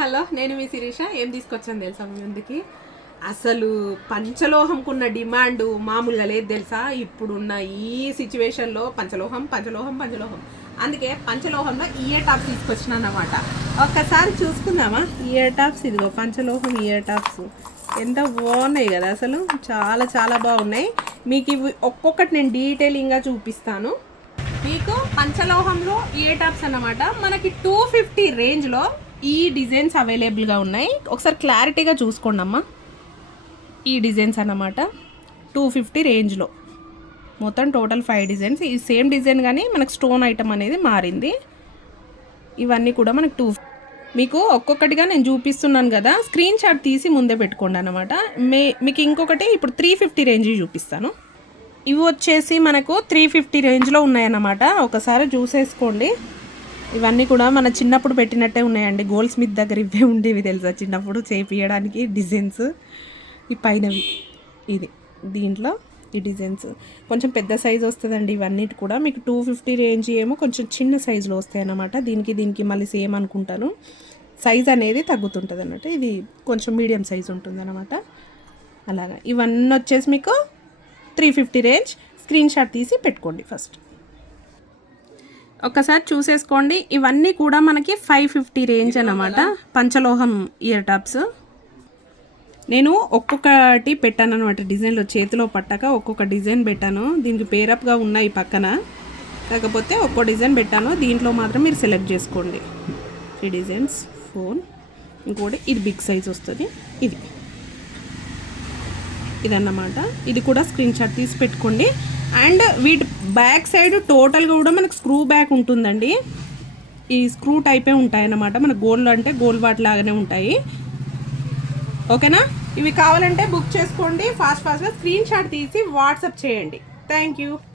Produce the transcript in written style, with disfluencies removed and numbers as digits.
Hello, నేను మీ శిరీష. ఏం తీసుకొచ్చాను తెలుసా మీ ముందుకి? అసలు పంచలోహంకున్న డిమాండ్ మామూలుగా లేదు తెలుసా. ఇప్పుడున్న ఈ సిచ్యువేషన్లో పంచలోహం పంచలోహం పంచలోహం. అందుకే పంచలోహంలో ఇయర్ టాప్స్ తీసుకొచ్చిన అన్నమాట. ఒక్కసారి చూసుకుందామా ఇయర్ టాప్స్? ఇదిగో పంచలోహం ఇయర్ టాప్స్ ఎంత బాగున్నాయి కదా, అసలు చాలా చాలా బాగున్నాయి. మీకు ఇవి ఒక్కొక్కటి నేను డీటెయిలింగ్గా చూపిస్తాను. మీకు పంచలోహంలో ఇయర్ టాప్స్ అన్నమాట. మనకి 250 రేంజ్లో ఈ డిజైన్స్ అవైలబుల్గా ఉన్నాయి. ఒకసారి క్లారిటీగా చూసుకోండి అమ్మా. ఈ డిజైన్స్ అన్నమాట 250 రేంజ్లో మొత్తం టోటల్ 5 డిజైన్స్. ఈ సేమ్ డిజైన్ కానీ మనకు స్టోన్ ఐటమ్ అనేది మారింది. ఇవన్నీ కూడా మనకు మీకు ఒక్కొక్కటిగా నేను చూపిస్తున్నాను కదా, స్క్రీన్ షాట్ తీసి ముందే పెట్టుకోండి అన్నమాట. మీకు ఇంకొకటి ఇప్పుడు 350 రేంజ్ చూపిస్తాను. ఇవి వచ్చేసి మనకు 350 రేంజ్లో ఉన్నాయన్నమాట. ఒకసారి చూసేసుకోండి. ఇవన్నీ కూడా మన చిన్నప్పుడు పెట్టినట్టే ఉన్నాయండి. గోల్డ్ స్మిత్ దగ్గర ఇవే ఉండేవి తెలుసా చిన్నప్పుడు చేపియడానికి డిజైన్స్. ఈ పైనవి ఇది దీంట్లో ఈ డిజైన్స్ కొంచెం పెద్ద సైజు వస్తుందండి. ఇవన్నీ కూడా మీకు 250 రేంజ్ ఏమో కొంచెం చిన్న సైజులో వస్తాయి అన్నమాట. దీనికి మళ్ళీ సేమ్ అనుకుంటాను. సైజ్ అనేది తగ్గుతుంటుంది అన్నట్టు. ఇది కొంచెం మీడియం సైజ్ ఉంటుంది అన్నమాట. అలాగా ఇవన్నీ వచ్చేసి మీకు 350 రేంజ్. స్క్రీన్ షాట్ తీసి పెట్టుకోండి ఫస్ట్. ఒక్కసారి చూసేసుకోండి. ఇవన్నీ కూడా మనకి 550 రేంజ్ అన్నమాట. పంచలోహం ఇయర్ టాప్స్ నేను ఒక్కొక్కటి పెట్టాను అనమాట. డిజైన్లో చేతిలో పట్టక ఒక్కొక్క డిజైన్ పెట్టాను. దీనికి పేరప్గా ఉన్నాయి పక్కన, కాకపోతే ఒక్కో డిజైన్ పెట్టాను. దీంట్లో మాత్రం మీరు సెలెక్ట్ చేసుకోండి. 3 డిజైన్స్. ఫోన్ ఇంకోటి ఇది బిగ్ సైజ్ వస్తుంది. ఇదన్నమాట. ఇది కూడా స్క్రీన్ షాట్ తీసి పెట్టుకోండి. అండ్ వీటి బ్యాక్ సైడ్ టోటల్గా కూడా మనకు స్క్రూ బ్యాక్ ఉంటుందండి. ఈ స్క్రూ టైపే ఉంటాయి అన్నమాట. మన గోల్డ్ అంటే గోల్డ్ వాట్ లాగానే ఉంటాయి. ఓకేనా? ఇవి కావాలంటే బుక్ చేసుకోండి. ఫాస్ట్గా స్క్రీన్ షాట్ తీసి వాట్సాప్ చేయండి. Thank you.